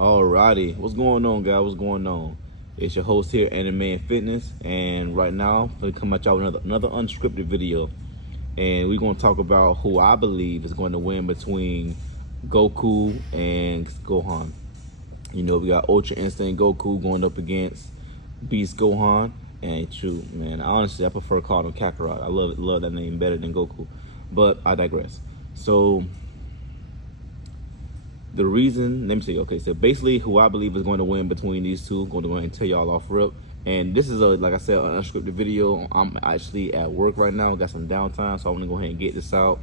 Alrighty, what's going on, guys? What's going on? It's your host here, Anime and Fitness, and right now I'm gonna come at y'all with another unscripted video, and we're gonna talk about who I believe is going to win between Goku and Gohan. You know, we got Ultra Instinct Goku going up against Beast Gohan, and true, man. Honestly, I prefer calling him Kakarot. I love that name better than Goku, but I digress. So the reason, let me see. Okay, so basically, who I believe is going to win between these two, I'm going to go ahead and tell y'all off rip. And this is like I said, an unscripted video. I'm actually at work right now, got some downtime, so I want to go ahead and get this out,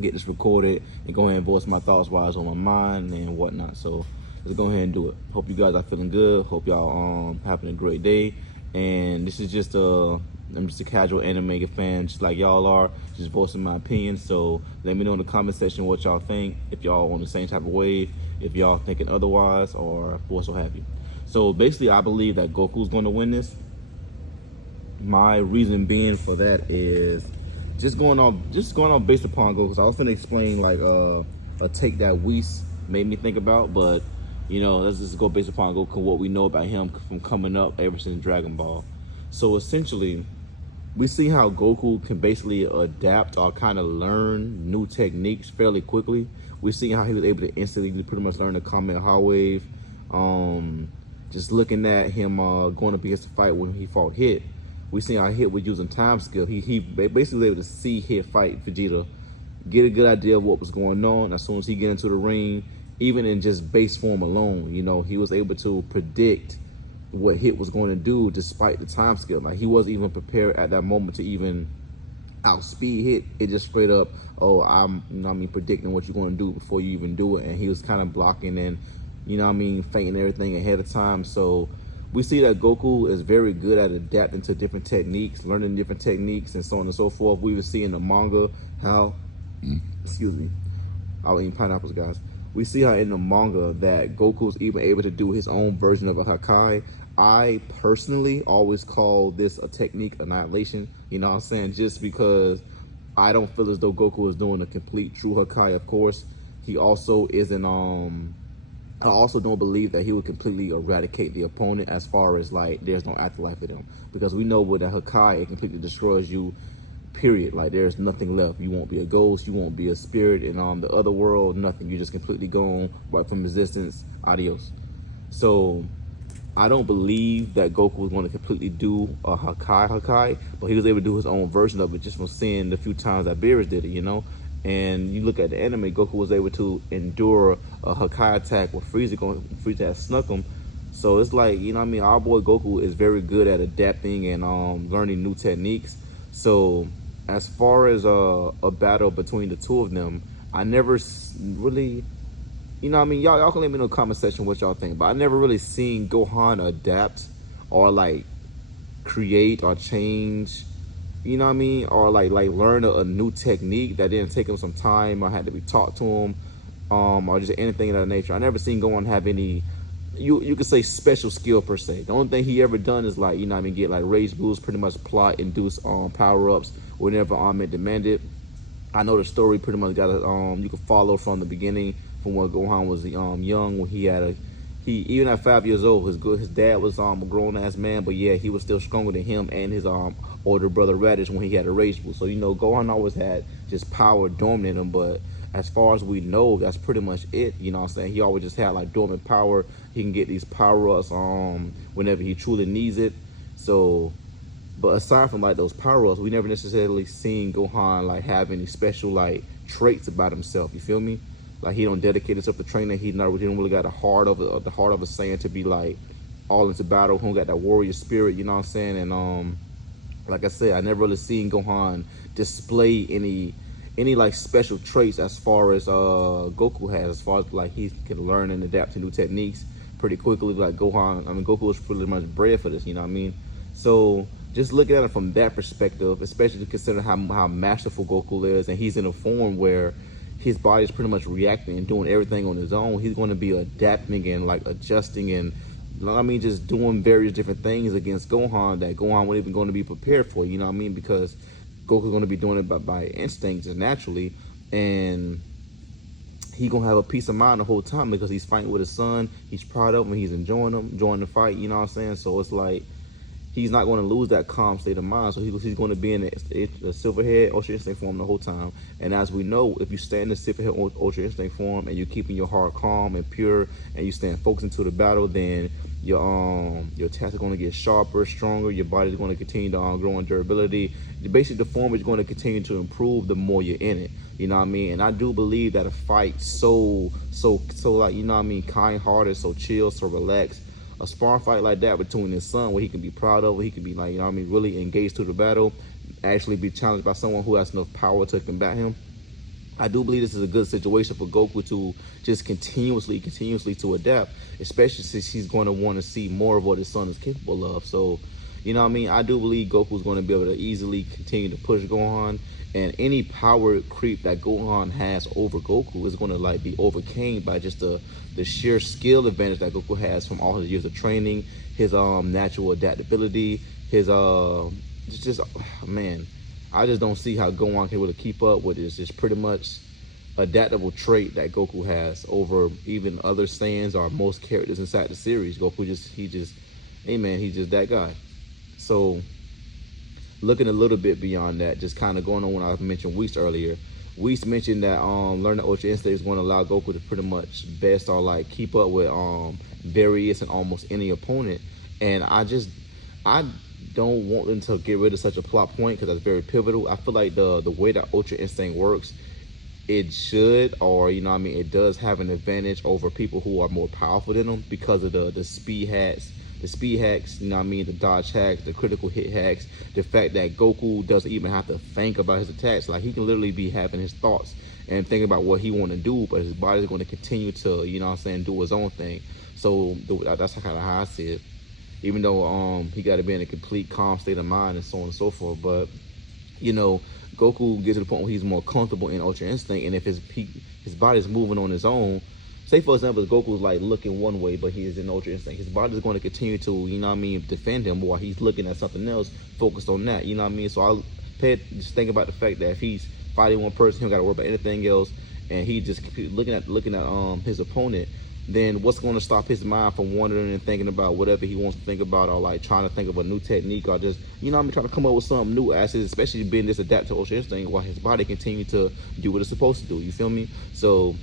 get this recorded, and go ahead and voice my thoughts while it's on my mind and whatnot. So let's go ahead and do it. Hope you guys are feeling good. Hope y'all having a great day. And this is just I'm just a casual anime fan, just like y'all are, just voicing my opinion. So let me know in the comment section what y'all think, if y'all on the same type of wave, if y'all thinking otherwise, or what so have you. So basically, I believe that Goku's going to win this. My reason being for that is just going off based upon Goku. So I was gonna explain like a take that Whis made me think about, but you know, let's just go based upon Goku, what we know about him from coming up ever since Dragon Ball. So essentially, we see how Goku can basically adapt or kind of learn new techniques fairly quickly. We see how he was able to instantly pretty much learn the Kamehameha wave. Just looking at him going up against the fight when he fought Hit, we see how Hit was using time skill. He basically was able to see Hit fight Vegeta, get a good idea of what was going on. As soon as he get into the ring, even in just base form alone, you know, he was able to predict what Hit was going to do despite the time skill. Like, he wasn't even prepared at that moment to even outspeed Hit. It just straight up, oh, I'm, you know what I mean, predicting what you're going to do before you even do it. And he was kind of blocking and, you know what I mean, feinting everything ahead of time. So we see that Goku is very good at adapting to different techniques, learning different techniques, and so on and so forth. We even see in the manga how, excuse me, I'll eat pineapples, guys. We see how in the manga that Goku's even able to do his own version of a Hakai. I personally always call this a technique annihilation, you know what I'm saying? Just because I don't feel as though Goku is doing a complete true Hakai, of course. He also isn't, I also don't believe that he would completely eradicate the opponent as far as like there's no afterlife in him. Because we know with a Hakai, it completely destroys you, period. Like, there's nothing left. You won't be a ghost, you won't be a spirit in the other world, nothing. You're just completely gone, right from existence, adios. So I don't believe that Goku was going to completely do a Hakai, but he was able to do his own version of it just from seeing the few times that Beerus did it, you know? And you look at the anime, Goku was able to endure a Hakai attack with Frieza had snuck him. So it's like, you know what I mean, our boy Goku is very good at adapting and learning new techniques. So as far as a battle between the two of them, I never really, you know what I mean, y'all can let me know in the comment section what y'all think, but I never really seen Gohan adapt or like create or change, you know what I mean, or like learn a new technique that didn't take him some time or had to be taught to him, or just anything of that nature. I never seen Gohan have any, you could say, special skill per se. The only thing he ever done is, like, you know what I mean, get like rage boosts, pretty much plot induce power-ups whenever it demanded. I know the story pretty much got a, you can follow from the beginning, from when Gohan was young, when he had even at 5 years old, his dad was a grown ass man, but yeah, he was still stronger than him and his older brother Radish when he had a rage boost. So, you know, Gohan always had just power dormant in him, but as far as we know, that's pretty much it. You know what I'm saying? He always just had like dormant power. He can get these power-ups whenever he truly needs it. So, but aside from like those power-ups, we never necessarily seen Gohan like have any special like traits about himself. You feel me? Like, he don't dedicate himself to training. He don't really got the heart of a Saiyan to be like all into battle. He don't got that warrior spirit. You know what I'm saying? And like I said, I never really seen Gohan display any like special traits as far as Goku has, as far as like he can learn and adapt to new techniques pretty quickly. Like Gohan, I mean, Goku was pretty much bred for this, you know what I mean? So just looking at it from that perspective, especially considering how masterful Goku is, and he's in a form where his body is pretty much reacting and doing everything on his own. He's going to be adapting and like adjusting and, you know what I mean, just doing various different things against Gohan that Gohan wasn't even going to be prepared for, you know what I mean? Because Goku's going to be doing it by instinct, just naturally. And he gonna have a peace of mind the whole time because he's fighting with his son. He's proud of him. He's enjoying the fight. You know what I'm saying? So it's like he's not going to lose that calm state of mind. So he's going to be in the Silverhead Ultra Instinct form the whole time. And as we know, if you stay in the Silverhead Ultra Instinct form and you're keeping your heart calm and pure and you stand focused into the battle, then your attacks are going to get sharper, stronger. Your body's going to continue to grow in durability. Basically, the form is going to continue to improve the more you're in it. You know what I mean? And I do believe that a fight so like, you know what I mean, kind-hearted, so chill, so relaxed, a sparring fight like that between his son, where he can be proud of it, he can be like, you know what I mean, really engaged to the battle, actually be challenged by someone who has enough power to combat him. I do believe this is a good situation for Goku to just continuously to adapt, especially since he's going to want to see more of what his son is capable of. So, you know what I mean? I do believe Goku's going to be able to easily continue to push Gohan, and any power creep that Gohan has over Goku is going to like be overcame by just the sheer skill advantage that Goku has from all his years of training, his natural adaptability, his man, I just don't see how Gohan can really keep up with this. It's pretty much adaptable trait that Goku has over even other Saiyans or most characters inside the series. Goku he's just that guy. So looking a little bit beyond that, just kind of going on when I mentioned Whis earlier. Whis mentioned that learning Ultra Instinct is going to allow Goku to pretty much best or like keep up with various and almost any opponent. And I don't want them to get rid of such a plot point because that's very pivotal. I feel like the way that Ultra Instinct works, it should, or you know what I mean, it does have an advantage over people who are more powerful than them because of the speed hacks, you know what I mean, the dodge hacks, the critical hit hacks, the fact that Goku doesn't even have to think about his attacks. Like, he can literally be having his thoughts and thinking about what he want to do, but his body's going to continue to, you know what I'm saying, do his own thing. So that's kind of how I see it. Even though he got to be in a complete calm state of mind and so on and so forth. But, you know, Goku gets to the point where he's more comfortable in Ultra Instinct, and if his body's moving on his own, say for example, Goku's like looking one way, but he is in Ultra Instinct, his body's going to continue to, you know what I mean, defend him while he's looking at something else, focused on that, you know what I mean? So just think about the fact that if he's fighting one person, he don't got to worry about anything else, and he just looking at his opponent, then what's going to stop his mind from wandering and thinking about whatever he wants to think about, or like trying to think of a new technique, or just, you know what I mean, trying to come up with something new, especially being this adapt to Ultra Instinct while his body continue to do what it's supposed to do, you feel me? So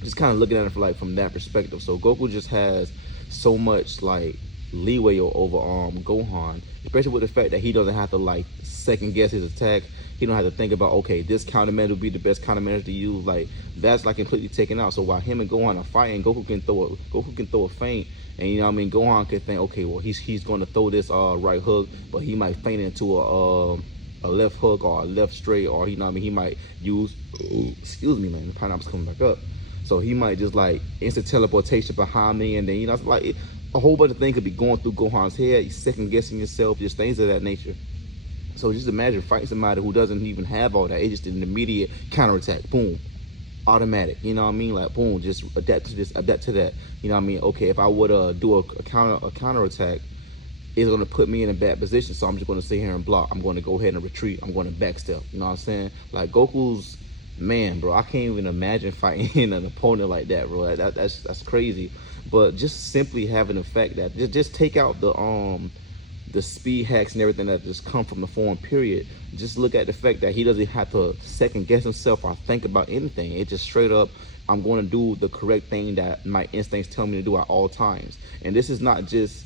just kind of looking at it from that perspective. So Goku just has so much like leeway over Gohan, especially with the fact that he doesn't have to like second guess his attack. He don't have to think about, okay, this countermeasure would be the best countermeasure to use. Like, that's like completely taken out. So while him and Gohan are fighting, Goku can throw a feint, and you know what I mean, Gohan can think, okay, well, he's going to throw this right hook, but he might feint into a left hook or a left straight, or you know what I mean, he might use, excuse me, man, the pineapple's coming back up. So he might just like instant teleportation behind me, and then, you know, it's like a whole bunch of things could be going through Gohan's head. He's second guessing yourself, just things of that nature. So just imagine fighting somebody who doesn't even have all that. It's just an immediate counterattack, boom, automatic. You know what I mean? Like, boom, just adapt to this, adapt to that. You know what I mean? Okay, if I would do a counterattack, it's gonna put me in a bad position. So I'm just gonna sit here and block. I'm gonna go ahead and retreat. I'm gonna backstep. You know what I'm saying? Like, Goku's, man, bro, I can't even imagine fighting an opponent like that, bro. That's crazy. But just simply having the fact that just take out the speed hacks and everything that just come from the form, period. Just look at the fact that he doesn't have to second guess himself or think about anything. It's just straight up, I'm going to do the correct thing that my instincts tell me to do at all times. And this is not just,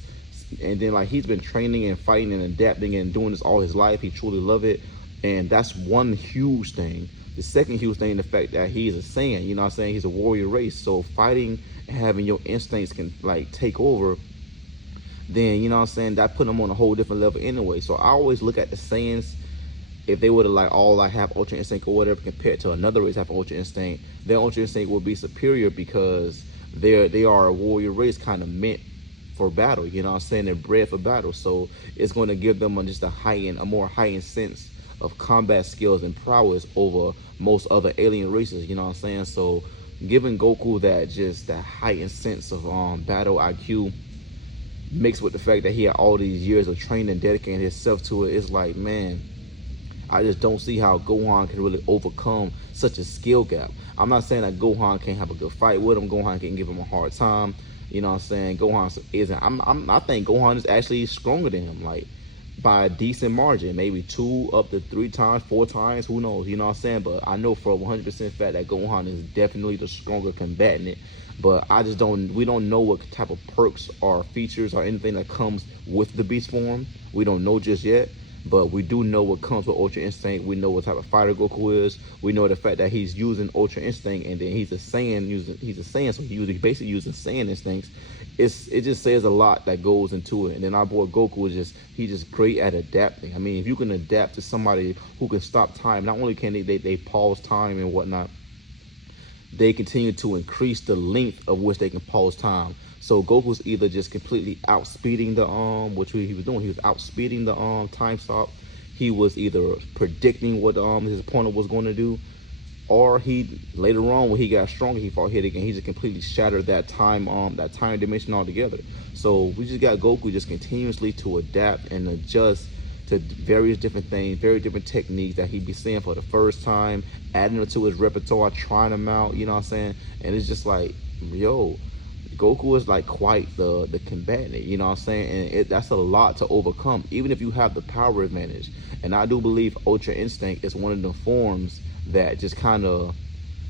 and then like, he's been training and fighting and adapting and doing this all his life. He truly love it. And that's one huge thing. The second huge thing, the fact that he's a Saiyan, you know what I'm saying? He's a warrior race. So fighting and having your instincts can like take over, then, you know what I'm saying, that put them on a whole different level anyway. So I always look at the Saiyans, if they were to like all like have Ultra Instinct or whatever compared to another race have Ultra Instinct, their Ultra Instinct will be superior because they are a warrior race kind of meant for battle, you know what I'm saying? They're bred for battle. So it's going to give them just a more heightened sense of combat skills and prowess over most other alien races, you know what I'm saying? So giving Goku that heightened sense of battle IQ, mixed with the fact that he had all these years of training and dedicating himself to it, it's like, man, I just don't see how Gohan can really overcome such a skill gap. I'm not saying that Gohan can't have a good fight with him. Gohan can give him a hard time. You know what I'm saying? Gohan isn't. I think Gohan is actually stronger than him, like by a decent margin, maybe 2 up to 3 times, 4 times. Who knows? You know what I'm saying? But I know for a 100% fact that Gohan is definitely the stronger combatant. But I just don't. We don't know what type of perks or features or anything that comes with the beast form. We don't know just yet. But we do know what comes with Ultra Instinct. We know what type of fighter Goku is. We know the fact that he's using Ultra Instinct, and then he's a Saiyan. He's a Saiyan, so he's basically using Saiyan instincts. It just says a lot that goes into it. And then our boy Goku is he's just great at adapting. I mean, if you can adapt to somebody who can stop time, not only can they pause time and whatnot, they continue to increase the length of which they can pause time. So Goku's either just completely outspeeding the which he was doing. He was outspeeding the time stop. He was either predicting what his opponent was going to do, or he later on when he got stronger, he fought hit again. He just completely shattered that time dimension altogether. So we just got Goku just continuously to adapt and adjust to various different things, very different techniques that he'd be seeing for the first time, adding them to his repertoire, trying them out. You know what I'm saying? And it's just like, yo, Goku is like quite the combatant, you know what I'm saying? And that's a lot to overcome, even if you have the power advantage. And I do believe Ultra Instinct is one of the forms that just kind of,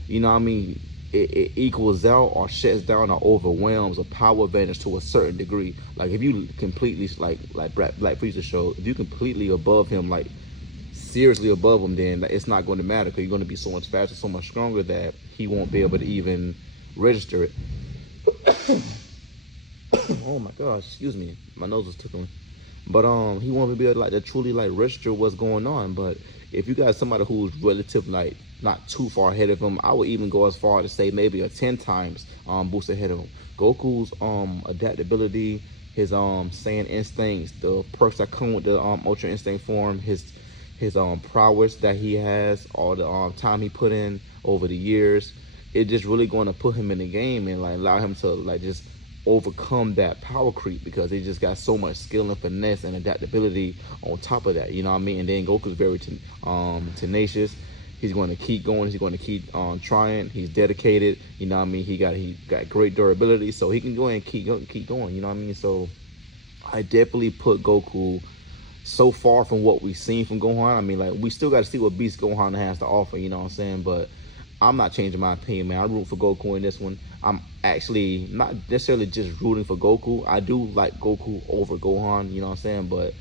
you know what I mean, it equals out or shuts down or overwhelms a power advantage to a certain degree. Like if you completely, like Black Freezer showed, if you completely above him, like seriously above him, then it's not going to matter, because you're going to be so much faster, so much stronger that he won't be able to even register it. Oh my gosh, excuse me, my nose was tickling. But he won't be able to truly register what's going on. But if you got somebody who's relative not too far ahead of him, I would even go as far to say maybe a 10 times boost ahead of him. Goku's adaptability, his Saiyan instincts, the perks that come with the Ultra Instinct form, his prowess that he has, all the time he put in over the years, it's just really going to put him in the game and allow him to just overcome that power creep, because he just got so much skill and finesse and adaptability on top of that, you know what I mean? And then Goku's very tenacious. He's going to keep going. He's going to keep trying. He's dedicated, you know what I mean? He got great durability, so he can go and keep going, you know what I mean? So I definitely put Goku so far from what we've seen from Gohan. I mean, we still got to see what Beast Gohan has to offer, you know what I'm saying? But I'm not changing my opinion, man. I root for Goku in this one. I'm actually not necessarily just rooting for Goku. I do like Goku over Gohan, you know what I'm saying? But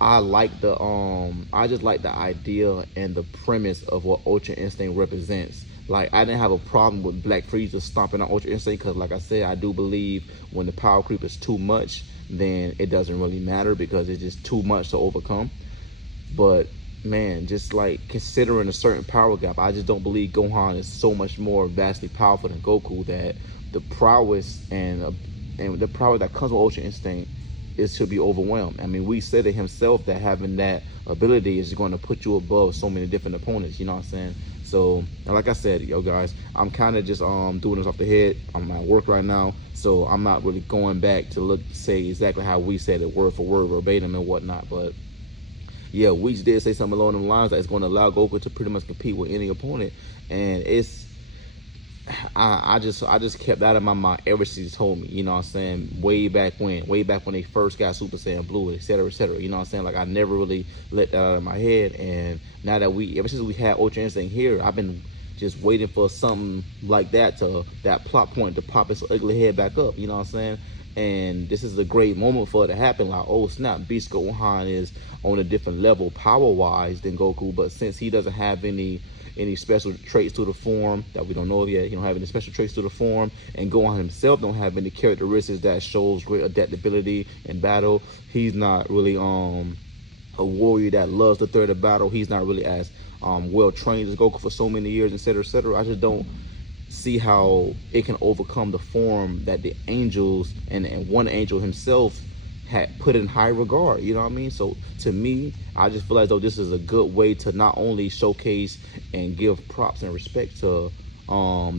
I like I just like the idea and the premise of what Ultra Instinct represents. I didn't have a problem with Black Frieza stomping on Ultra Instinct, because like I said, I do believe when the power creep is too much, then it doesn't really matter, because it's just too much to overcome. But man, just considering a certain power gap, I just don't believe Gohan is so much more vastly powerful than Goku that the prowess and the power that comes with Ultra Instinct is to be overwhelmed. I mean, we said it himself that having that ability is going to put you above so many different opponents, you know what I'm saying? So, and like I said, yo guys, I'm kind of just doing this off the head. I'm at work right now, so I'm not really going back to say exactly how we said it word for word, verbatim and whatnot. But yeah, we did say something along the lines that it's going to allow Goku to pretty much compete with any opponent, and I just kept that in my mind ever since he told me, you know what I'm saying, way back when they first got Super Saiyan Blue, etc., you know what I'm saying? I never really let that out of my head. And now that ever since we had Ultra Instinct here, I've been just waiting for something like that plot point to pop its ugly head back up, you know what I'm saying? And this is a great moment for it to happen. Oh snap, Beast Gohan is on a different level power-wise than Goku, but since he doesn't have any special traits to the form that we don't know yet, he don't have any special traits to the form, and Gohan himself don't have any characteristics that shows great adaptability in battle. He's not really a warrior that loves the threat of battle. He's not really as well trained as Goku for so many years, etc., etc. I just don't see how it can overcome the form that the angels and one angel himself had put in high regard, you know what I mean? So to me, I just feel as though this is a good way to not only showcase and give props and respect to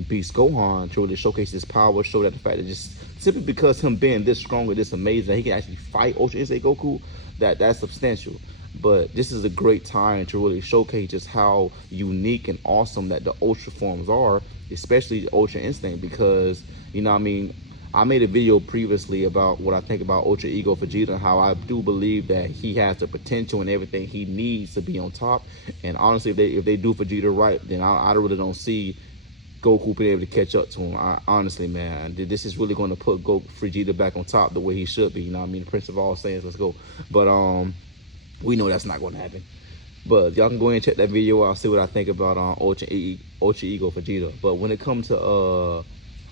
Beast Gohan, to really showcase his power, show that the fact that just simply because him being this strong or this amazing that he can actually fight Ultra Instinct Goku, that's substantial. But this is a great time to really showcase just how unique and awesome that the Ultra forms are, especially the Ultra Instinct, because, you know what I mean, I made a video previously about what I think about Ultra Ego Vegeta, and how I do believe that he has the potential and everything he needs to be on top. And honestly, if they do Vegeta right, then I really don't see Goku being able to catch up to him. Honestly, man, this is really going to put Vegeta back on top the way he should be. You know what I mean? The Prince of All Saiyans, let's go. But we know that's not going to happen. But y'all can go ahead and check that video out, see what I think about Ultra Ego Vegeta. But when it comes to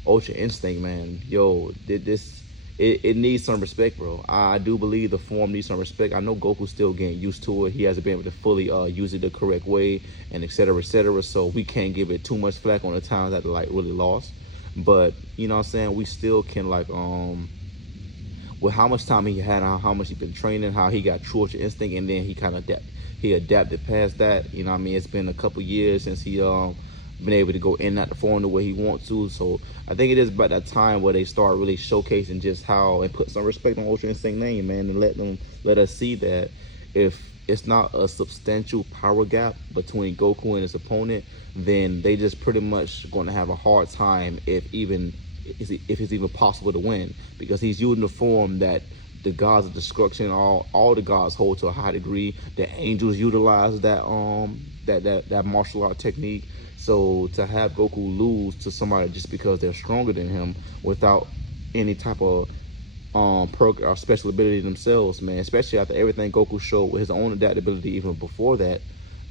Ultra Instinct, man, yo, it needs some respect, bro. I do believe the form needs some respect. I know Goku's still getting used to it. He hasn't been able to fully use it the correct way, and et cetera, et cetera. So we can't give it too much flack on the times that like really lost. But you know what I'm saying, we still can, like, with how much time he had, how much he been training, how he got true Ultra Instinct, and then he adapted past that. You know what I mean? It's been a couple years since he been able to go in and out the form the way he wants to. So I think it is about that time where they start really showcasing just how, and put some respect on Ultra Instinct name, man, and let us see that if it's not a substantial power gap between Goku and his opponent, then they just pretty much going to have a hard time if it's even possible to win, because he's using the form that the gods of destruction, all the gods hold to a high degree. The angels utilize that that martial art technique. So to have Goku lose to somebody just because they're stronger than him without any type of perk or special ability themselves, man, especially after everything Goku showed with his own adaptability even before that,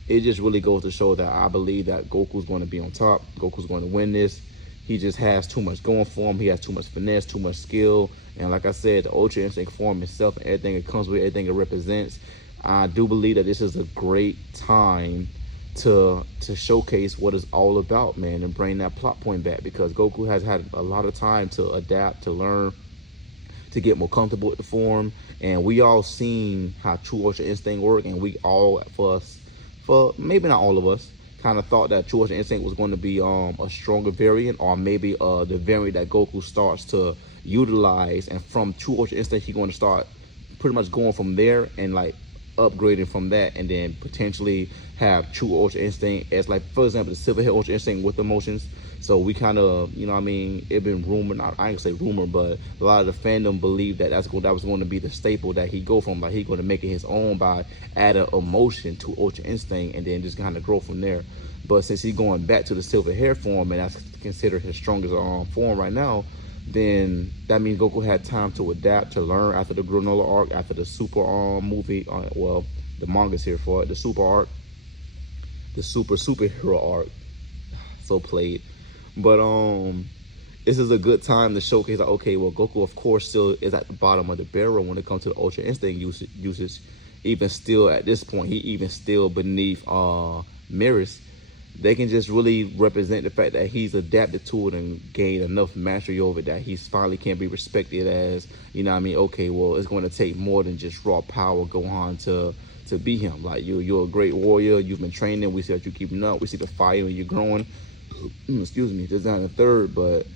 it just really goes to show that I believe that Goku's going to be on top. Goku's going to win this. He just has too much going for him. He has too much finesse, too much skill. And like I said, the Ultra Instinct form itself and everything it comes with, everything it represents, I do believe that this is a great time to showcase what it's all about, man, and bring that plot point back, because Goku has had a lot of time to adapt, to learn, to get more comfortable with the form. And we all seen how true Ultra Instinct work, and we all, for maybe not all of us, kind of thought that True Ultra Instinct was going to be a stronger variant, or maybe the variant that Goku starts to utilize, and from True Ultra Instinct he's going to start pretty much going from there and like upgrading from that, and then potentially have True Ultra Instinct as, like, for example, the Silver Hair Ultra Instinct with emotions. So we kind of, you know what I mean, it been rumored, I ain't gonna say rumor, but a lot of the fandom believed that that was going to be the staple that he go from, like he going to make it his own by adding emotion to Ultra Instinct and then just kind of grow from there. But since he's going back to the Silver Hair form, and that's considered his strongest form right now, then that means Goku had time to adapt, to learn after the Granola arc, after the Super movie, well, the manga's here for it, the Super arc, the superhero arc, so played. But this is a good time to showcase, like, okay, well, Goku of course still is at the bottom of the barrel when it comes to the Ultra Instinct usage. Even still at this point, he even still beneath Mirrors. They can just really represent the fact that he's adapted to it and gained enough mastery over it that he's finally can be respected as, you know what I mean, okay, well, it's going to take more than just raw power Gohan to be him. Like, you're a great warrior, you've been training, we see that you keeping up, we see the fire and you're growing. Excuse me, this is not a third, but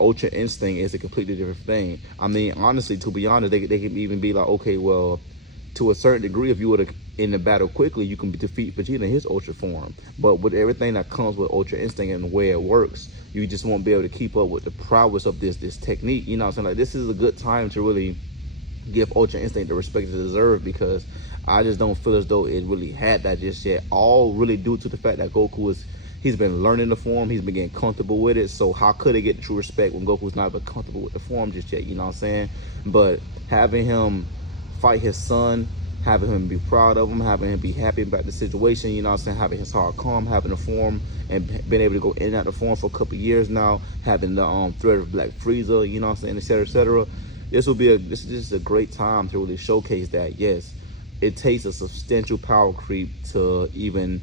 Ultra Instinct is a completely different thing. I mean, honestly, to be honest, they can even be like, okay, well, to a certain degree, if you were to in the battle quickly, you can defeat Vegeta in his Ultra form. But with everything that comes with Ultra Instinct and the way it works, you just won't be able to keep up with the prowess of this technique. You know what I'm saying? Like, this is a good time to really give Ultra Instinct the respect it deserves, because I just don't feel as though it really had that just yet. All really due to the fact that he's been learning the form, he's been getting comfortable with it. So how could it get the true respect when Goku's not been comfortable with the form just yet? You know what I'm saying? But having him fight his son, having him be proud of him, having him be happy about the situation, you know what I'm saying, having his heart calm, having the form and being able to go in and out the form for a couple of years now, having the thread of Black Frieza, you know what I'm saying, et cetera, et cetera. This is just a great time to really showcase that, yes, it takes a substantial power creep to even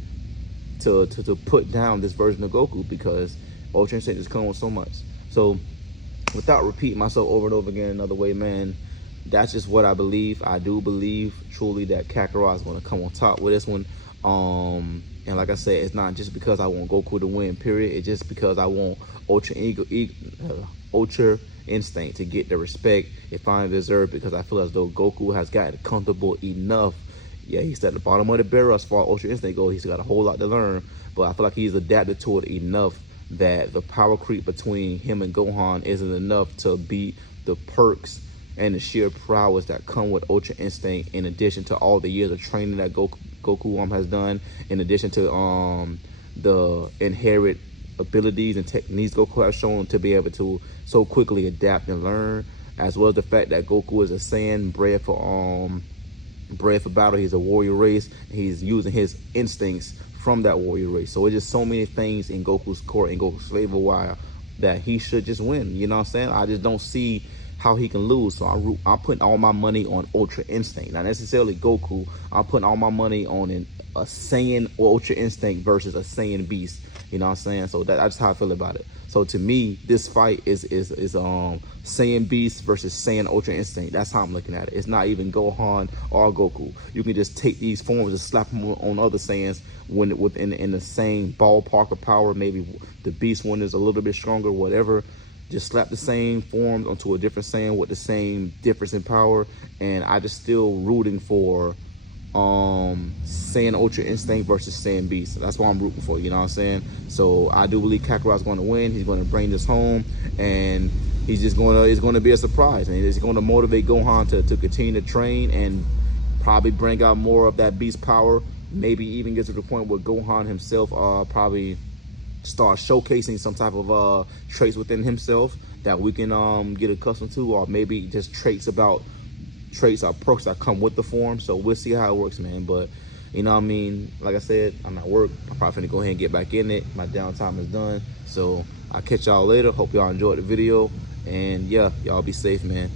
to put down this version of Goku, because Ultra Instinct just comes with so much. So without repeating myself over and over again another way, man, that's just what I believe. I do believe truly that Kakarot is going to come on top with this one. And like I said, it's not just because I want Goku to win, period. It's just because I want Ultra Instinct to get the respect it finally deserves, because I feel as though Goku has gotten comfortable enough Yeah, he's at the bottom of the barrel as far as Ultra Instinct goes. He's got a whole lot to learn, but I feel like he's adapted to it enough that the power creep between him and Gohan isn't enough to beat the perks and the sheer prowess that come with Ultra Instinct, in addition to all the years of training that Goku has done, in addition to the inherent abilities and techniques Goku has shown to be able to so quickly adapt and learn, as well as the fact that Goku is a Saiyan bred for battle. He's a warrior race. He's using his instincts from that warrior race. So it's just so many things in Goku's court and Goku's favor why that he should just win. You know what I'm saying? I just don't see how he can lose. So I'm putting all my money on Ultra Instinct. Not necessarily Goku. I'm putting all my money on a Saiyan Ultra Instinct versus a Saiyan Beast. You know what I'm saying? So that's how I feel about it. So to me, this fight is Saiyan Beast versus Saiyan Ultra Instinct. That's how I'm looking at it. It's not even Gohan or Goku. You can just take these forms and slap them on other Saiyans in the same ballpark of power. Maybe the Beast one is a little bit stronger, whatever. Just slap the same forms onto a different Saiyan with the same difference in power, and I just still rooting for Saiyan Ultra Instinct versus Saiyan Beast. That's what I'm rooting for, you know what I'm saying? So I do believe Kakarot's going to win. He's going to bring this home, and it's going to be a surprise, and it's going to motivate Gohan to continue to train and probably bring out more of that beast power. Maybe even get to the point where Gohan himself probably start showcasing some type of traits within himself that we can get accustomed to, or maybe just traits or perks that come with the form. So we'll see how it works, man. But you know what I mean, like I said, I'm at work. I'm probably gonna go ahead and get back in it. My downtime is done, so I'll catch y'all later. Hope y'all enjoyed the video, and yeah, y'all be safe, man.